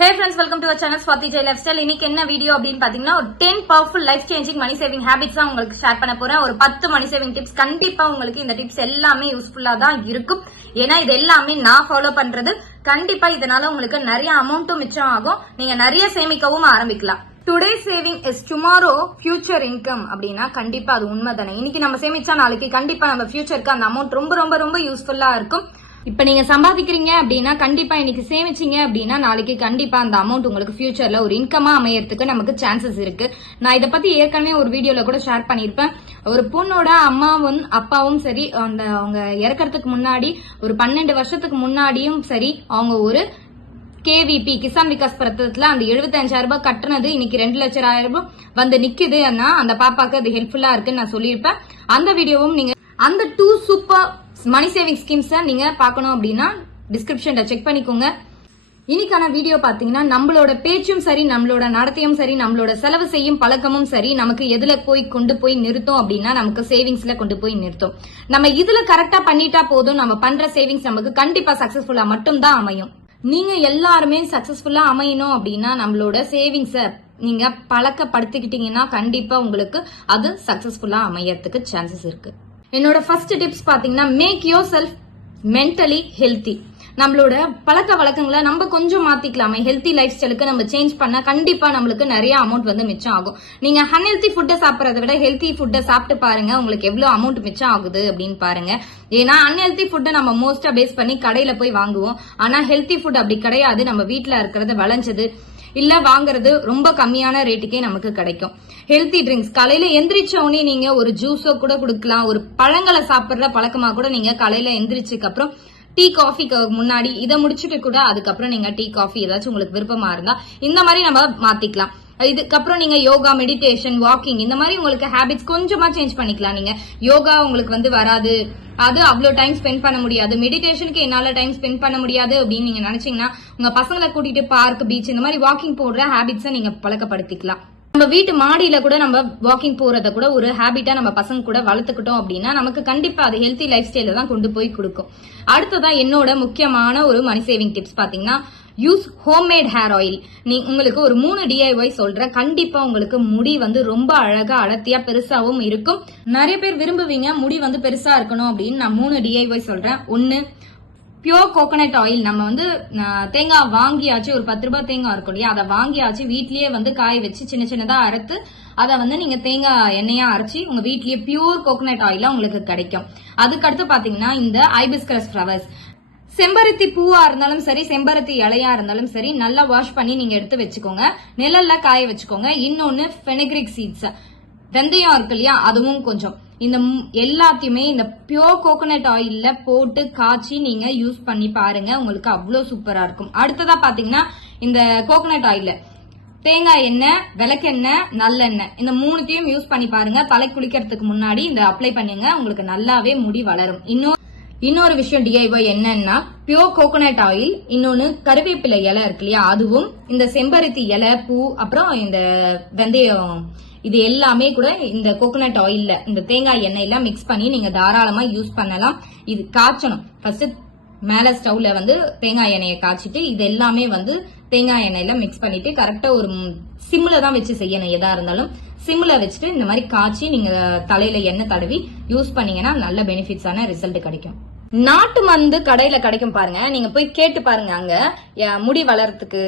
Hey friends welcome to channel Swathi Jai lifestyle இன்னைக்கு என்ன video அப்படின்னு பாத்தீங்கன்னா ஒரு ten powerful life changing money saving habits தான் உங்களுக்கு ஷேர் பண்ண போறேன். ஒரு பத்து மணி சேவிங் டிப்ஸ் கண்டிப்பா உங்களுக்கு இந்த டிப்ஸ் எல்லாமே யூஸ்ஃபுல்லா தான் இருக்கும். ஏன்னா இது எல்லாமே நான் ஃபாலோ பண்றது. கண்டிப்பா இதனால உங்களுக்கு நிறைய அமௌண்ட்டும் மிச்சம் ஆகும். நீங்க நிறைய சேமிக்கவும் ஆரம்பிக்கலாம். Today saving is tomorrow future income அப்படின்னா கண்டிப்பா அது உண்மை தானே இன்னைக்கு நம்ம சேமிச்சா நாளைக்கு கண்டிப்பா நம்ம ஃபியூச்சருக்கு அந்த அமௌண்ட் ரொம்ப ரொம்ப ரொம்ப யூஸ்ஃபுல்லா இருக்கும். இப்ப நீங்க சம்பாதிக்கிறீங்க அப்படின்னா கண்டிப்பா இன்னைக்கு சேமிச்சீங்க அப்படின்னா நாளைக்கு கண்டிப்பா அந்த அமௌண்ட் உங்களுக்கு ஃபியூச்சர்ல ஒரு இன்கமா அமையறதுக்கு நமக்கு சான்சஸ் இருக்கு. நான் இதை பத்தி ஏற்கனவே ஒரு வீடியோல கூட ஷேர் பண்ணிருப்பேன் ஒரு பொண்ணோட அம்மாவும் அப்பாவும் சரி அந்த அவங்க இறக்கறதுக்கு முன்னாடி ஒரு பன்னெண்டு வருஷத்துக்கு முன்னாடியும் சரி அவங்க ஒரு கேவிபி கிசான் விகாஸ் பிரத்தத்துல அந்த 75000 ரூபாய் கட்டுனது இன்னைக்கு ரெண்டு லட்சம் ஆயிரம் ரூபாய் வந்து நிக்குதுன்னா அந்த பாப்பாக்கு அது ஹெல்ப்ஃபுல்லா இருக்குன்னு நான் சொல்லியிருப்பேன். அந்த வீடியோவும் நீங்க அந்த டூ சூப்பர் மணி சேவிங் ஸ்கீம்ஸை நீங்கள் பார்க்கணும் அப்படின்னா டிஸ்கிரிப்ஷனில் செக் பண்ணிக்கோங்க. இன்னைக்கான வீடியோ பாத்தீங்கன்னா நம்மளோட பேச்சும் சரி நம்மளோட நடத்தையும் சரி நம்மளோட செலவு செய்யும் பழக்கமும் சரி நமக்கு எதுல போய் கொண்டு போய் நிறுத்தும் அப்படின்னா நமக்கு சேவிங்ஸ்ல கொண்டு போய் நிறுத்தும். நம்ம இதுல கரெக்டா பண்ணிட்டா போதும் நம்ம பண்ற சேவிங்ஸ் நமக்கு கண்டிப்பா சக்சஸ்ஃபுல்லா மட்டும்தான் அமையும். நீங்க எல்லாருமே சக்சஸ்ஃபுல்லா அமையணும் அப்படின்னா நம்மளோட சேவிங்ஸ நீங்க பழக்கப்படுத்திக்கிட்டீங்கன்னா கண்டிப்பா உங்களுக்கு அது சக்சஸ்ஃபுல்லா அமையறதுக்கு சான்சஸ் இருக்கு. என்னோட ஃபர்ஸ்ட் டிப்ஸ் பார்த்தீங்கன்னா make yourself mentally healthy நம்மளோட பழக்க வழக்கங்களை நம்ம கொஞ்சம் மாத்திக்கலாமே. ஹெல்த்தி லைஃப் ஸ்டைலுக்கு நம்ம சேஞ்ச் பண்ணா கண்டிப்பா நம்மளுக்கு நிறைய அமௌண்ட் வந்து மிச்சம் ஆகும். நீங்க அன்ஹெல்த்தி ஃபுட்டை சாப்பிட்றத விட ஹெல்த்தி ஃபுட்டை சாப்பிட்டு பாருங்க உங்களுக்கு எவ்வளவு அமௌண்ட் மிச்சம் ஆகுது அப்படின்னு பாருங்க. ஏன்னா அன்ஹெல்த்தி ஃபுட்டை நம்ம மோஸ்டா பேஸ் பண்ணி கடையில போய் வாங்குவோம். ஆனா ஹெல்த்தி ஃபுட் அப்படி கிடையாது. நம்ம வீட்டுல இருக்கிறது வளைஞ்சது இல்ல வாங்குறது ரொம்ப கம்மியான ரேட்டுக்கே நமக்கு கிடைக்கும். ஹெல்த்தி ட்ரிங்க்ஸ் காலையில எந்திரிச்ச உடனே நீங்க ஒரு ஜூஸோ கூட கொடுக்கலாம். ஒரு பழங்களை சாப்பிடுற பழக்கமா கூட நீங்க காலையில எந்திரிச்சதுக்கு அப்புறம் டீ காஃபிக்கு முன்னாடி இதை முடிச்சுட்டு கூட அதுக்கப்புறம் நீங்க டீ காஃபி ஏதாச்சும் உங்களுக்கு விருப்பமா இருந்தா இந்த மாதிரி நம்ம மாத்திக்கலாம். இதுக்கப்புறம் நீங்க யோகா மெடிடேஷன் வாக்கிங் இந்த மாதிரி உங்களுக்கு ஹேபிட்ஸ் கொஞ்சமா சேஞ்ச் பண்ணிக்கலாம் நீங்க. யோகா உங்களுக்கு வந்து வராது. அது அவ்வளோ டைம் ஸ்பெண்ட் பண்ண முடியாது. மெடிடேஷனுக்கு என்னால டைம் ஸ்பெண்ட் பண்ண முடியாது அப்படின்னு நீங்க நினைச்சீங்கன்னா உங்க பசங்களை கூட்டிட்டு பார்க் பீச் இந்த மாதிரி வாக்கிங் போடுற ஹேபிட்ஸை நீங்க பழக்கப்படுத்திக்கலாம். நம்ம வீட்டு மாடியில கூட நம்ம வாக்கிங் போறத கூட ஒரு ஹேபிட்டா நம்ம பசங்க கூட வளர்த்துக்கிட்டோம் அப்படின்னா நமக்கு கண்டிப்பா அது ஹெல்த்தி லைஃப் ஸ்டைல தான் கொண்டு போய் கொடுக்கும். அடுத்ததா என்னோட முக்கியமான ஒரு மணி சேவிங் டிப்ஸ் பாத்தீங்கன்னா யூஸ் ஹோம்மேட் ஹேர் ஆயில் நீ உங்களுக்கு ஒரு மூணு டிஐஒய் சொல்றேன் கண்டிப்பா உங்களுக்கு முடி வந்து ரொம்ப அழகா அடர்த்தியா பெருசாவும் இருக்கும். நிறைய பேர் விரும்புவீங்க முடி வந்து பெருசா இருக்கணும் அப்படின்னு நான் மூணு டிஐஒய் சொல்றேன். ஒன்னு பியோர் கோகோனட் ஆயில் நம்ம வந்து தேங்காய் வாங்கியாச்சு ஒரு பத்து ரூபாய் தேங்காய் இருக்கும் இல்லையா? அதை வாங்கியாச்சு வீட்லயே வந்து காய வச்சு சின்ன சின்னதா அறுத்து அதை வந்து நீங்க தேங்காய் எண்ணெயா அரைச்சி உங்க வீட்லயே பியூர் கோகோனட் ஆயிலா உங்களுக்கு கிடைக்கும். அதுக்கடுத்து பாத்தீங்கன்னா இந்த ஐபிஸ்கரஸ் ஃபிளவர்ஸ் செம்பருத்தி பூவா இருந்தாலும் சரி செம்பருத்தி இலையா இருந்தாலும் சரி நல்லா வாஷ் பண்ணி நீங்க எடுத்து வச்சுக்கோங்க. நிழல்ல காய வச்சுக்கோங்க. இன்னொன்னு ஃபெனக்ரிக் சீட்ஸ் வெந்தயம் இருக்கு இல்லையா? அதுவும் கொஞ்சம். இந்த எல்லாத்தையுமே இந்த பியோர் கோகோனட் ஆயில்ல போட்டு காய்ச்சி நீங்க யூஸ் பண்ணி பாருங்க. உங்களுக்கு அவ்வளவு சூப்பரா இருக்கும். அடுத்ததா பாத்தீங்கன்னா இந்த கோகோனட் ஆயில்ல தேங்காய் எண்ணெய் விளக்கெண்ணெய் நல்லெண்ணெய். இந்த மூணுத்தையும் யூஸ் பண்ணி பாருங்க. தலை குளிக்கிறதுக்கு முன்னாடி இந்த அப்ளை பண்ணுங்க. உங்களுக்கு நல்லாவே முடி வளரும். இன்னும் இன்னொரு விஷயம் டிஐஒய் என்னன்னா பியோர் கோகோனட் ஆயில் இன்னொன்னு கருவேப்பிலை இலை இருக்கு இல்லையா? அதுவும் இந்த செம்பருத்தி இலை பூ அப்புறம் இந்த வெந்தயம் இது எல்லாமே கூட இந்த கோகோனட் ஆயில்ல இந்த தேங்காய் எண்ணெயில மிக்ஸ் பண்ணி நீங்க தாராளமா யூஸ் பண்ணலாம். இது காய்ச்சணும். ஃபர்ஸ்ட் மேல ஸ்டவ்ல வந்து தேங்காய் எண்ணெயை காய்ச்சிட்டு இது எல்லாமே வந்து தேங்காய் எண்ணெயில மிக்ஸ் பண்ணிட்டு கரெக்டா ஒரு சிம்ல தான் வச்சு செய்யணும் எதா இருந்தாலும். சிம்ல வச்சுட்டு இந்த மாதிரி காய்ச்சி நீங்க தலையில எண்ணெய் தடவி யூஸ் பண்ணீங்கன்னா நல்ல பெனிஃபிட்ஸான ரிசல்ட் கிடைக்கும். நாட்டு மருந்து கடையில கிடைக்கும் பாருங்க. நீங்க போய் கேட்டு பாருங்க அங்க. முடி வளர்றதுக்கு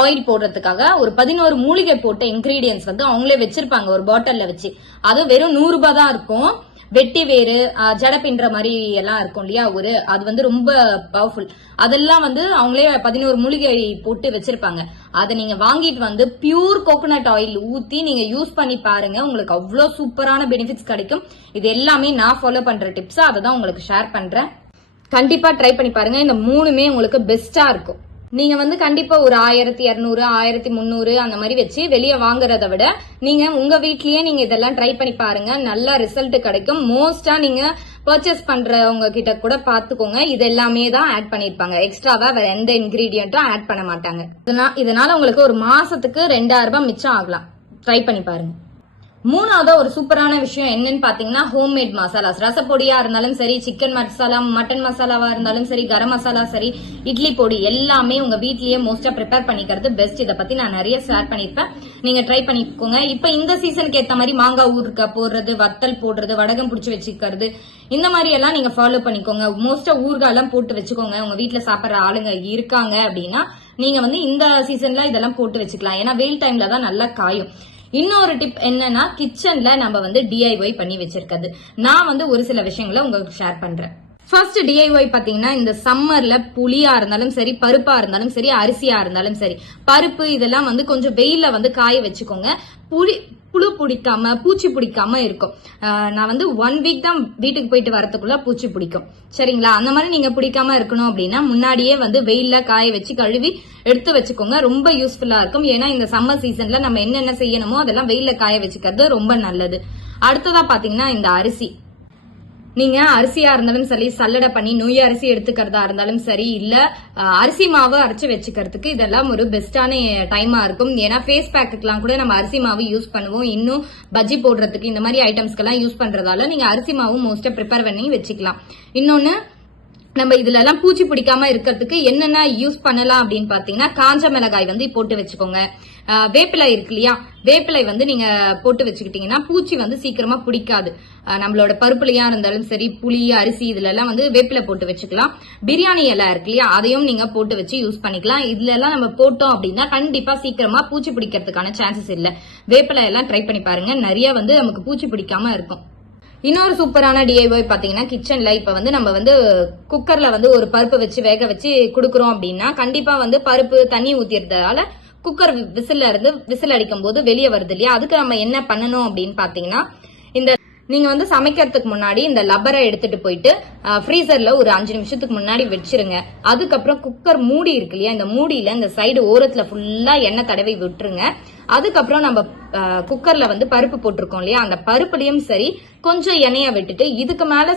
ஆயில் போடுறதுக்காக ஒரு பதினோரு மூலிகை போட்ட இன்கிரீடியன்ஸ் வந்து அவங்களே வச்சிருப்பாங்க ஒரு பாட்டில்ல வச்சு. அது வெறும் நூறு ரூபாய் தான் இருக்கும். வெட்டி வேறு ஜடப்பின்ற மாதிரி எல்லாம் இருக்கும் இல்லையா ஒரு அது வந்து ரொம்ப பவர்ஃபுல் அதெல்லாம் வந்து அவங்களே பதினோரு மூலிகை போட்டு வச்சிருப்பாங்க. அதை நீங்க வாங்கிட்டு வந்து பியூர் கோகோனட் ஆயில் ஊத்தி நீங்க யூஸ் பண்ணி பாருங்க. உங்களுக்கு அவ்வளோ சூப்பரான பெனிஃபிட்ஸ் கிடைக்கும். இது எல்லாமே நான் ஃபாலோ பண்ற டிப்ஸ் அதை தான் உங்களுக்கு ஷேர் பண்றேன். கண்டிப்பா ட்ரை பண்ணி பாருங்க. இந்த மூணுமே உங்களுக்கு பெஸ்டா இருக்கும். நீங்க வந்து கண்டிப்பா ஒரு ஆயிரத்தி இருநூறு ஆயிரத்தி முந்நூறு அந்த மாதிரி வச்சு வெளியே வாங்குறத விட நீங்க உங்க வீட்லயே நீங்க இதெல்லாம் ட்ரை பண்ணி பாருங்க. நல்ல ரிசல்ட் கிடைக்கும். மோஸ்டா நீங்க பர்ச்சேஸ் பண்றவங்க கிட்ட கூட பாத்துக்கோங்க. இது எல்லாமே தான் ஆட் பண்ணிருப்பாங்க. எக்ஸ்ட்ராவா வேற எந்த இன்கிரீடியன்ட்டும் ஆட் பண்ண மாட்டாங்க. இதனால உங்களுக்கு ஒரு மாசத்துக்கு ரெண்டாயிரம் ரூபாய் மிச்சம் ஆகலாம். ட்ரை பண்ணி பாருங்க. மூணாவது ஒரு சூப்பரான விஷயம் என்னன்னு பாத்தீங்கன்னா ஹோம்மேட் மசாலாஸ் ரசப்பொடியா இருந்தாலும் சரி சிக்கன் மசாலா மட்டன் மசாலாவா இருந்தாலும் சரி கரம் மசாலா சரி இட்லி பொடி எல்லாமே உங்க வீட்லயே மோஸ்டா ப்ரிப்பேர் பண்ணிக்கிறது பெஸ்ட் இதை பத்தி நான் நிறைய ஷேர் பண்ணிருப்பேன் நீங்க ட்ரை பண்ணிக்கோங்க. இப்ப இந்த சீசனுக்கு ஏத்த மாதிரி மாங்காய் ஊறுக்க போடுறது வத்தல் போடுறது வடகம் புடிச்சு வச்சுக்கிறது இந்த மாதிரி எல்லாம் நீங்க ஃபாலோ பண்ணிக்கோங்க. மோஸ்டா ஊர்காலாம் போட்டு வச்சுக்கோங்க. உங்க வீட்டுல சாப்பிடுற ஆளுங்க இருக்காங்க அப்படின்னா நீங்க வந்து இந்த சீசன்ல இதெல்லாம் போட்டு வச்சுக்கலாம். ஏன்னா வெயில் டைம்ல தான் நல்லா காயும். இன்னொரு டிப் என்னன்னா கிச்சன்ல நம்ம வந்து டிஐஒய் பண்ணி வச்சிருக்கிறது. நான் வந்து ஒரு சில விஷயங்களை உங்களுக்கு ஷேர் பண்றேன். ஃபர்ஸ்ட் டிஐஒய் பாத்தீங்கன்னா இந்த சம்மர்ல புளியா இருந்தாலும் சரி பருப்பா இருந்தாலும் சரி அரிசியா இருந்தாலும் சரி பருப்பு இதெல்லாம் வந்து கொஞ்சம் வெயில வந்து காய வச்சுக்கோங்க. புளி புழு பிடிக்காம பூச்சி பிடிக்காம இருக்கும். நான் வந்து ஒன் வீக் தான் வீட்டுக்கு போயிட்டு வரத்துக்குள்ள பூச்சி பிடிக்கும். சரிங்களா? அந்த மாதிரி நீங்க பிடிக்காம இருக்கணும் அப்படின்னா முன்னாடியே வந்து வெயில காய வச்சு கழுவி எடுத்து வச்சுக்கோங்க. ரொம்ப யூஸ்ஃபுல்லா இருக்கும். ஏன்னா இந்த சம்மர் சீசன்ல நம்ம என்னென்ன செய்யணுமோ அதெல்லாம் வெயில காய வச்சுக்கிறது ரொம்ப நல்லது. அடுத்ததா பாத்தீங்கன்னா இந்த அரிசி. நீங்க அரிசியா இருந்தாலும் சரி சல்லடை பண்ணி நொய் அரிசி எடுத்துக்கிறதா இருந்தாலும் சரி இல்ல அரிசி மாவு அரைச்சு வச்சுக்கிறதுக்கு இதெல்லாம் ஒரு பெஸ்டான டைமா இருக்கும். ஏன்னா ஃபேஸ் பேக்குக்கெல்லாம் கூட நம்ம அரிசி மாவு யூஸ் பண்ணுவோம். இன்னும் பஜ்ஜி போடுறதுக்கு இந்த மாதிரி ஐட்டம்ஸ்க்கெல்லாம் யூஸ் பண்றதால நீங்க அரிசி மாவு மோஸ்டா ப்ரிப்பேர் பண்ணி வச்சுக்கலாம். இன்னொன்னு நம்ம இதுல எல்லாம் பூச்சி பிடிக்காம இருக்கிறதுக்கு என்னென்ன யூஸ் பண்ணலாம் அப்படின்னு பாத்தீங்கன்னா காஞ்ச மிளகாய் வந்து போட்டு வச்சுக்கோங்க. வேப்பிலை இருக்கு இல்லையா? வேப்பிலை வந்து நீங்க போட்டு வச்சுக்கிட்டீங்கன்னா பூச்சி வந்து சீக்கிரமா பிடிக்காது. நம்மளோட பருப்புலையா இருந்தாலும் சரி புளி அரிசி இதுல எல்லாம் வந்து வேப்பிலை போட்டு வச்சுக்கலாம். பிரியாணி இலை இருக்கு இல்லையா? அதையும் நீங்க போட்டு வச்சு யூஸ் பண்ணிக்கலாம். இதுல எல்லாம் நம்ம போட்டோம் அப்படின்னா கண்டிப்பா சீக்கிரமா பூச்சி பிடிக்கிறதுக்கான சான்சஸ் இல்ல. வேப்பிலை எல்லாம் ட்ரை பண்ணி பாருங்க. நிறைய வந்து நமக்கு பூச்சி பிடிக்காம இருக்கும். இன்னொரு சூப்பரான டிஐஒய் பாத்தீங்கன்னா கிச்சன்ல இப்ப வந்து நம்ம வந்து குக்கர்ல வந்து ஒரு பருப்பு வச்சு வேக வச்சு கொடுக்குறோம் அப்படின்னா கண்டிப்பா வந்து பருப்பு தண்ணி ஊத்திறதால குக்கர் விசில்ல இருந்து விசில் அடிக்கும் போது வெளியே வருது இல்லையா? அதுக்கு நம்ம என்ன பண்ணணும் அப்படின்னு பாத்தீங்கன்னா இந்த நீங்க வந்து சமைக்கிறதுக்கு முன்னாடி இந்த லப்பரை எடுத்துட்டு போயிட்டு ஃப்ரீசர்ல ஒரு அஞ்சு நிமிஷத்துக்கு முன்னாடி வச்சிருங்க. அதுக்கப்புறம் குக்கர் மூடி இருக்கு இல்லையா? இந்த மூடியில இந்த சைடு ஓரத்துல ஃபுல்லா எண்ணெய் தடவை விட்டுருங்க. அதுக்கப்புறம் நம்ம குக்கர்ல வந்து பருப்பு போட்டிருக்கோம் இல்லையா? அந்த பருப்புலயும் சரி கொஞ்சம் எண்ணெய விட்டுட்டு இதுக்கு மேல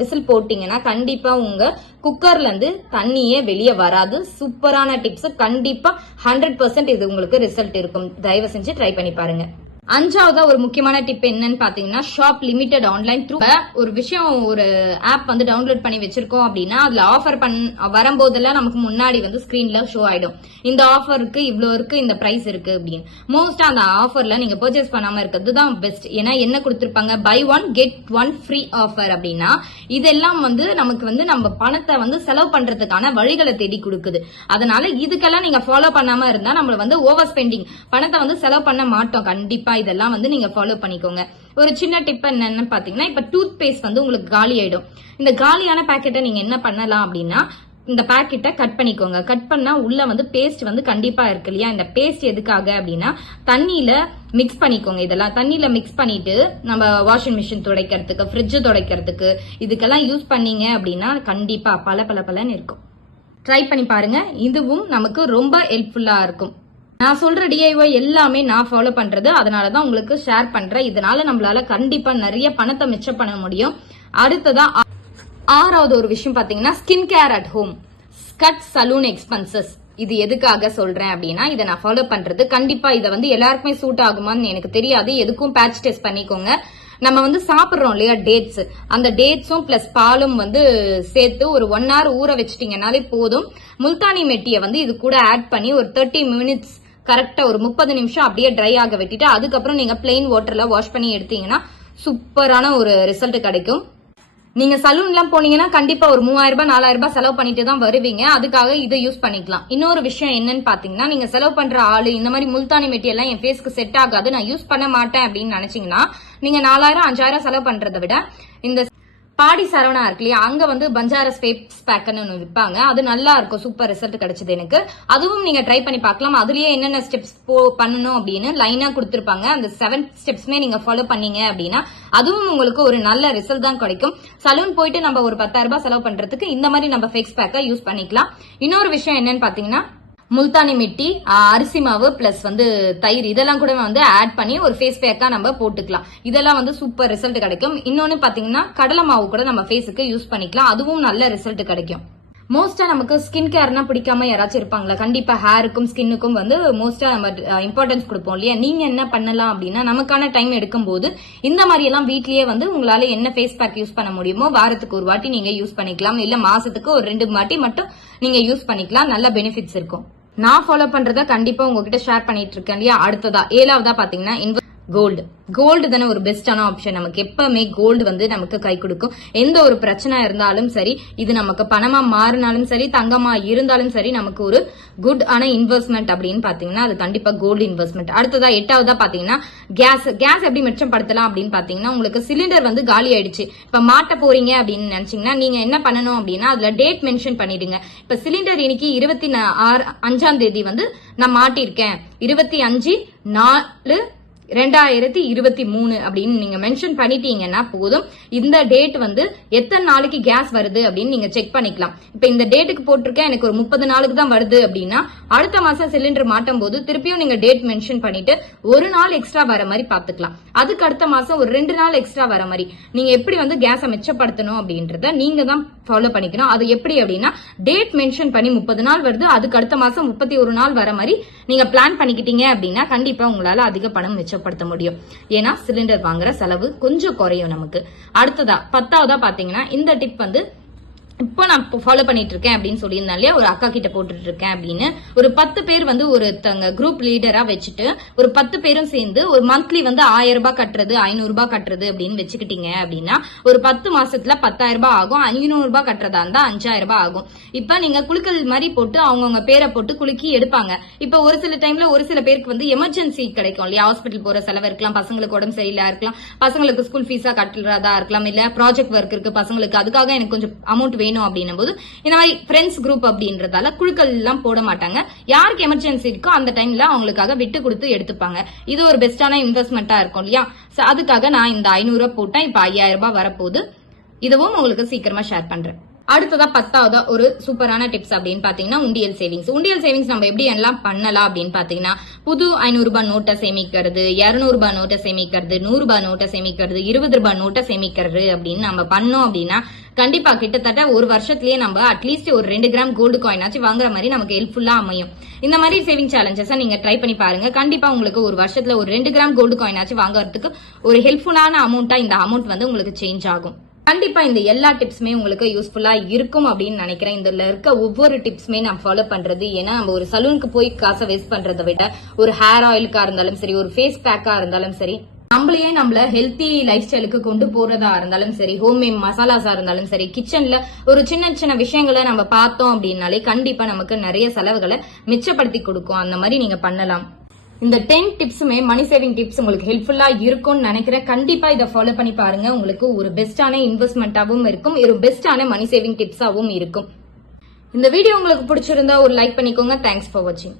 விசில் போட்டீங்கன்னா கண்டிப்பா உங்க குக்கர்ல இருந்து தண்ணியே வெளியே வராது. சூப்பரான டிப்ஸ். கண்டிப்பா ஹண்ட்ரட் பர்சன்ட் இது உங்களுக்கு ரிசல்ட் இருக்கும். தயவு செஞ்சு ட்ரை பண்ணி பாருங்க. அஞ்சாவதா ஒரு முக்கியமான டிப் என்னன்னு பாத்தீங்கன்னா ஷாப் லிமிடெட் ஆன்லைன் த்ரூ ஒரு விஷயம் ஒரு ஆப் வந்து டவுன்லோட் பண்ணி வச்சிருக்கோம் அப்படின்னா அதுல ஆஃபர் பண் வரும்போதெல்லாம் நமக்கு முன்னாடி வந்து ஸ்கிரீன்ல ஷோ ஆயிடும். இந்த ஆஃபருக்கு இவ்வளோ இருக்கு இந்த பிரைஸ் இருக்கு அப்படின்னு. மோஸ்டா அந்த ஆஃபர்ல நீங்க பர்ச்சேஸ் பண்ணாம இருக்கிறது தான் பெஸ்ட் ஏன்னா என்ன கொடுத்திருப்பாங்க? Buy one get one free offer அப்படின்னா இதெல்லாம் வந்து நமக்கு வந்து நம்ம பணத்தை வந்து செலவு பண்றதுக்கான வழிகளை தேடி கொடுக்குது. அதனால இதுக்கெல்லாம் நீங்க ஃபாலோ பண்ணாம இருந்தா நம்மள வந்து ஓவர் ஸ்பெண்டிங் பணத்தை வந்து செலவு பண்ண மாட்டோம். கண்டிப்பா இதெல்லாம் வந்து நீங்க ஃபாலோ பண்ணிக்கோங்க. ஒரு சின்ன டிப் என்னன்னு பாத்தீங்கன்னா இப்ப டூத் பேஸ்ட் வந்து உங்களுக்கு காலி ஆயிடும். இந்த காலியான பாக்கெட்டை நீங்க என்ன பண்ணலாம் அப்படின்னா இந்த பாக்கெட்டை கட் பண்ணிக்கோங்க. கட் பண்ணா உள்ள வந்து பேஸ்ட் வந்து கண்டிப்பா இருக்கு இல்லையா? இந்த பேஸ்ட் எதுக்காக அப்படின்னா தண்ணியில மிக்ஸ் பண்ணிக்கோங்க இதெல்லாம். தண்ணியில மிக்ஸ் பண்ணிட்டு நம்ம வாஷிங் மிஷின் துடைக்கிறதுக்கு ஃப்ரிட்ஜ் துடைக்கிறதுக்கு இதுக்கெல்லாம் யூஸ் பண்ணீங்க அப்படின்னா கண்டிப்பா பல பல பலன்னு இருக்கும். ட்ரை பண்ணி பாருங்க. இதுவும் நமக்கு ரொம்ப ஹெல்ப்ஃபுல்லா இருக்கும். நான் சொல்ற டிஐஒய் எல்லாமே நான் ஃபாலோ பண்றது. அதனால தான் உங்களுக்கு ஷேர் பண்றேன். இதனால நம்மளால கண்டிப்பா நிறைய பணத்தை மிச்சம் பண்ண முடியும். அடுத்ததா ஆறாவது ஒரு விஷயம் பாத்தீங்கன்னா skin care at home cut salon expenses இது எதுக்காக சொல்றேன் அப்படின்னா இதை நான் ஃபாலோ பண்றது. கண்டிப்பா இதை வந்து எல்லாருக்குமே சூட் ஆகுமான்னு எனக்கு தெரியாது. எதுக்கும் பேட்ச் டெஸ்ட் பண்ணிக்கோங்க. நம்ம வந்து சாப்பிடுறோம் இல்லையா டேட்ஸ் அந்த டேட்ஸும் பிளஸ் பாலும் வந்து சேர்த்து ஒரு ஒன் ஹவர் ஊற வச்சிட்டீங்கனாலே போதும். முல்தானி மெட்டியை வந்து இது கூட ஆட் பண்ணி ஒரு தேர்ட்டி மினிட்ஸ் கரெக்டா ஒரு முப்பது நிமிஷம் அப்படியே ட்ரை ஆக விட்டுட்டு அதுக்கப்புறம் நீங்க பிளெயின் வாட்டர்ல வாஷ் பண்ணி எடுத்தீங்கன்னா சூப்பரான ஒரு ரிசல்ட் கிடைக்கும். நீங்க சலூன்லாம் போனீங்கன்னா கண்டிப்பா ஒரு மூவாயிரம் ரூபாய் நாலாயிரம் ரூபாய் செலவு பண்ணிட்டு தான் வருவீங்க. அதுக்காக இதை யூஸ் பண்ணிக்கலாம். இன்னொரு விஷயம் என்னன்னு பாத்தீங்கன்னா நீங்க செலவு பண்ற ஆளு இந்த மாதிரி முல்தானி மெட்டி எல்லாம் என் ஃபேஸ்க்கு செட் ஆகாது. நான் யூஸ் பண்ண மாட்டேன் அப்படின்னு நினைச்சீங்கன்னா நீங்க நாலாயிரம் அஞ்சாயிரம் செலவு பண்றதை விட இந்த பாடி சரவணா இருக்கு இல்லையா? அங்க வந்து பஞ்சாரஸ் ஃபேஸ் பேக்குன்னு ஒன்று விற்பாங்க அது நல்லா இருக்கும். சூப்பர் ரிசல்ட் கிடைச்சது எனக்கு. அதுவும் நீங்க ட்ரை பண்ணி பார்க்கலாம். அதுலயே என்னென்ன ஸ்டெப்ஸ் போ பண்ணணும் அப்படின்னு லைனா கொடுத்துருப்பாங்க. அந்த செவன் ஸ்டெப்ஸ்மே நீங்க ஃபாலோ பண்ணீங்க அப்படின்னா அதுவும் உங்களுக்கு ஒரு நல்ல ரிசல்ட் தான் கிடைக்கும். சலூன் போயிட்டு நம்ம ஒரு பத்தாயிரம் ரூபாய் செலவு பண்றதுக்கு இந்த மாதிரி நம்ம ஃபேக்ஸ் பேக்கை யூஸ் பண்ணிக்கலாம். இன்னொரு விஷயம் என்னன்னு பாத்தீங்கன்னா முல்தானி மிட்டி அரிசி மாவு பிளஸ் வந்து தயிர். இதெல்லாம் கூட வந்து ஆட் பண்ணி ஒரு ஃபேஸ் பேக்காக நம்ம போட்டுக்கலாம். இதெல்லாம் வந்து சூப்பர் ரிசல்ட் கிடைக்கும். இன்னொன்று பார்த்தீங்கன்னா கடலை மாவு கூட நம்ம ஃபேஸுக்கு யூஸ் பண்ணிக்கலாம். அதுவும் நல்ல ரிசல்ட் கிடைக்கும். மோஸ்டா நமக்கு ஸ்கின் கேர்னா பிடிக்காம யாராச்சும் இருப்பாங்களா? கண்டிப்பா ஹேருக்கும் ஸ்கின்னுக்கும் வந்து மோஸ்டா நம்ம இம்பார்ட்டன்ஸ் கொடுப்போம் இல்லையா? நீங்க என்ன பண்ணலாம் அப்படின்னா நமக்கான டைம் எடுக்கும்போது இந்த மாதிரி எல்லாம் வீட்லயே வந்து உங்களால என்ன ஃபேஸ் பேக் யூஸ் பண்ண முடியுமோ வாரத்துக்கு ஒரு வாட்டி நீங்க யூஸ் பண்ணிக்கலாம். இல்ல மாசத்துக்கு ஒரு ரெண்டு வாட்டி மட்டும் நீங்க யூஸ் பண்ணிக்கலாம். நல்ல பெனிஃபிட்ஸ் இருக்கும். நான் ஃபாலோ பண்றத கண்டிப்பா உங்ககிட்ட ஷேர் பண்ணிட்டு இருக்கேன் இல்லையா? அடுத்ததா ஏழாவதா பாத்தீங்கன்னா கோல்டு கோல்டு தானே ஒரு பெஸ்டான ஆப்ஷன் நமக்கு எப்பவுமே கோல்டு வந்து நமக்கு கை கொடுக்கும். எந்த ஒரு பிரச்சனை இருந்தாலும் சரி இது நமக்கு பணமா மாறினாலும் சரி தங்கமா இருந்தாலும் சரி நமக்கு ஒரு குட் ஆன இன்வெஸ்ட்மெண்ட் அப்படின்னு பாத்தீங்கன்னா அது கண்டிப்பா கோல்டு இன்வெஸ்ட்மெண்ட் அடுத்ததா எட்டாவதா பாத்தீங்கன்னா கேஸ் கேஸ் எப்படி மிச்சப்படுத்தலாம் அப்படின்னு பாத்தீங்கன்னா உங்களுக்கு சிலிண்டர் வந்து காலி ஆயிடுச்சு. இப்ப மாட்ட போறீங்க அப்படின்னு நினைச்சீங்கன்னா நீங்க என்ன பண்ணணும் அப்படின்னா அதுல டேட் மென்ஷன் பண்ணிடுங்க. இப்ப சிலிண்டர் இன்னைக்கு இருபத்தி ஆறு அஞ்சாம் தேதி வந்து நான் மாட்டிருக்கேன் இருபத்தி அஞ்சு நாலு ரெண்டாயிரத்தி இருபத்தி மூணு அப்படின்னு நீங்க மென்ஷன் பண்ணிட்டீங்கன்னா போதும். இந்த டேட் வந்து எத்தனை நாளைக்கு கேஸ் வருது அப்படின்னு நீங்க செக் பண்ணிக்கலாம். இப்ப இந்த டேட்டுக்கு போட்டிருக்கேன் எனக்கு ஒரு முப்பது நாளுக்கு தான் வருது அப்படின்னா அடுத்த மாசம் சிலிண்டர் மாட்டும் போது திருப்பியும் நீங்க டேட் மென்ஷன் பண்ணிட்டு ஒரு நாள் எக்ஸ்ட்ரா வர மாதிரி பாத்துக்கலாம் அதுக்கு அடுத்த மாசம் ஒரு ரெண்டு நாள் எக்ஸ்ட்ரா வர மாதிரி. நீங்க எப்படி வந்து கேஸை மிச்சப்படுத்தணும் அப்படின்றத நீங்க தான் ஃபாலோ பண்ணிக்கணும் அது எப்படி அப்படின்னா டேட் மென்ஷன் பண்ணி முப்பது நாள் வருது அதுக்கு அடுத்த மாசம் முப்பத்தி ஒரு நாள் வர மாதிரி நீங்க பிளான் பண்ணிக்கிட்டீங்க அப்படின்னா கண்டிப்பா உங்களால அதிக பணம் மிச்சப்படுத்த முடியும். ஏன்னா சிலிண்டர் வாங்குற செலவு கொஞ்சம் குறையும் நமக்கு. அடுத்ததா பத்தாவதா பாத்தீங்கன்னா இந்த டிப் வந்து இப்போ நான் ஃபாலோ பண்ணிட்டு இருக்கேன் அப்படின்னு சொல்லியிருந்தேன் இல்லையா? ஒரு அக்கா கிட்ட போட்டுட்டு இருக்கேன் அப்படின்னு. ஒரு பத்து பேர் வந்து ஒருத்தங்க குரூப் லீடரா வச்சுட்டு ஒரு பத்து பேரும் சேர்ந்து ஒரு மந்த்லி வந்து ஆயிரம் ரூபாய் கட்டுறது ஐநூறு ரூபாய் கட்டுறது அப்படின்னு வச்சுக்கிட்டீங்க அப்படின்னா ஒரு பத்து மாசத்துல பத்தாயிரம் ரூபாய் ஆகும். ஐநூறு ரூபாய் கட்டுறதா இருந்தா அஞ்சாயிரம் ரூபாய் ஆகும். இப்ப நீங்க குலுக்கல் மாதிரி போட்டு அவங்கவுங்க பேரை போட்டு குலுக்கி எடுப்பாங்க. இப்ப ஒரு சில டைம்ல ஒரு சில பேருக்கு வந்து எமர்ஜென்சி கிடைக்கும் இல்லையா? ஹாஸ்பிட்டல் போற செலவு இருக்கலாம் பசங்களுக்கு உடம்பு சரியில்லை இருக்கலாம். பசங்களுக்கு ஸ்கூல் ஃபீஸா கட்டுறதா இருக்கலாம் இல்ல ப்ராஜெக்ட் ஒர்க் இருக்கு பசங்களுக்கு. அதுக்காக எனக்கு கொஞ்சம் அமௌண்ட் வேணும். அப்படின்னும் போது இந்த மாதிரி ஃப்ரெண்ட்ஸ் குரூப் அப்படின்றதால குழுக்கள் எல்லாம் போட மாட்டாங்க. யாருக்கு எமர்ஜென்சி இருக்கோ அந்த டைம்ல அவங்களுக்காக விட்டு கொடுத்து எடுத்துப்பாங்க. இது ஒரு பெஸ்டான இன்வெஸ்ட்மெண்ட்டா இருக்கும் இல்லையா? அதுக்காக நான் இந்த ஐநூறு ரூபாய் போட்டேன். இப்ப ஐயாயிரம் ரூபாய் வரப்போகுது. இதுவும் உங்களுக்கு சீக்கிரமா ஷேர் பண்றேன். அடுத்ததா பத்தாவதா ஒரு சூப்பரான டிப்ஸ் அப்படின்னு பாத்தீங்கன்னா உண்டியல் சேவிங்ஸ் உண்டியல் சேவிங்ஸ் நம்ம எப்படி எல்லாம் பண்ணலாம் அப்படின்னு பாத்தீங்கன்னா புது ஐநூறு ரூபாய் நோட்டை சேமிக்கிறது இருநூறு ரூபாய் நோட்டை சேமிக்கிறது நூறு ரூபாய் நோட்டை சேமிக்கிறது இருபது ரூபாய் நோட்டை சேமிக்கிறது அப்படின்னு நம்ம பண்ணோம் அப்படின்னா கண்டிப்பா கிட்டத்தட்ட ஒரு வருஷத்துலயே நம்ம அட்லீஸ்ட் ஒரு ரெண்டு கிராம் கோல்டு காயினாச்சும் வாங்குற மாதிரி நமக்கு ஹெல்ப்ஃபுல்லா அமையும். இந்த மாதிரி சேவிங் சேலஞ்சஸ் நீங்க ட்ரை பண்ணி பாருங்க. கண்டிப்பா உங்களுக்கு ஒரு வருஷத்துல ஒரு ரெண்டு கிராம் கோல்டு காயினாச்சும் வாங்குறதுக்கு ஒரு ஹெல்ப்ஃபுல்லான அமௌண்ட்டா இந்த அமௌண்ட் வந்து உங்களுக்கு சேஞ்ச் ஆகும். கண்டிப்பா இந்த எல்லா டிப்ஸுமே உங்களுக்கு யூஸ்ஃபுல்லா இருக்கும் அப்படின்னு நினைக்கிறேன். இதுல இருக்க ஒவ்வொரு டிப்ஸுமே நான் ஃபாலோ பண்றது. ஏன்னா நம்ம ஒரு சலூனுக்கு போய் காசை வேஸ்ட் பண்றதை விட ஒரு ஹேர் ஆயிலுக்கா இருந்தாலும் சரி ஒரு ஃபேஸ் பேக்கா இருந்தாலும் சரி நம்மளையே நம்மள ஹெல்த்தி லைஃப் ஸ்டைலுக்கு கொண்டு போறதா இருந்தாலும் சரி ஹோம்மேட் மசாலாஸா இருந்தாலும் சரி கிச்சன்ல ஒரு சின்ன சின்ன விஷயங்களை நம்ம பார்த்தோம் அப்படின்னாலே கண்டிப்பா நமக்கு நிறைய செலவுகளை மிச்சப்படுத்தி கொடுக்கும். அந்த மாதிரி நீங்க பண்ணலாம். இந்த டென் டிப்ஸுமே மணி சேவிங் டிப்ஸ் உங்களுக்கு ஹெல்ப்ஃபுல்லா இருக்கும்னு நினைக்கிறேன். கண்டிப்பா இதை ஃபாலோ பண்ணி பாருங்க. உங்களுக்கு ஒரு பெஸ்டான இன்வெஸ்ட்மெண்ட்டாகவும் இருக்கும். ஒரு பெஸ்டான மணி சேவிங் டிப்ஸாகவும் இருக்கும். இந்த வீடியோ உங்களுக்கு பிடிச்சிருந்தா ஒரு லைக் பண்ணிக்கோங்க. தேங்க்ஸ் ஃபார் வாட்சிங்